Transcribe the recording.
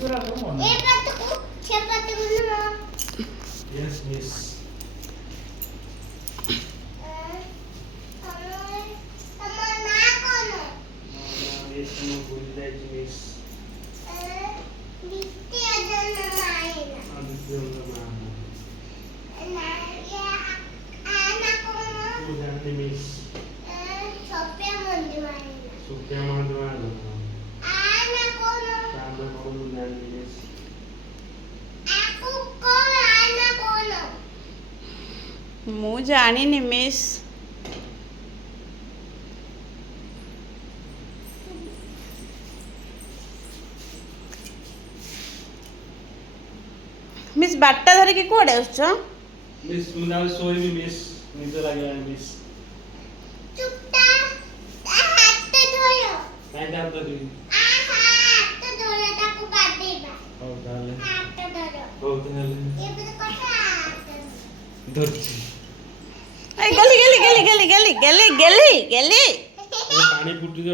Yes, miss. Miss, ମୁଁ ଭୁଲି ଯାଇଛି ମିସ୍। ମୁଁ ଜାଣିନି ମିସ୍। ସୁପ୍ରିୟା ମହାନ୍ତି ମାଇନା। ତା ନାଁ କଣ ମୁଁ ଜାଣିନି ମିସ୍। ମୁଁ ଜାଣିନି ମିସ୍। ମିସ୍ ବାରଟା ଧରିକି କୁଆଡ଼େ ଆସୁଛ? ମିସ୍ ମୁଁ ଯାଉଛି ଶୋଇବି ମିସ୍। ନିଦ ଲାଗିଲାଣି ମିସ୍। କାହିଁକି ହାତ ଧରିବି? ହଉ ତାହେଲେ ଧରିଛି। ଗଲି ଗଲି ଗଲି ଗଲି ଗଲି ଗଲି ଗଲି ଗଲି ପାଣି ଫୁଟୁଛି।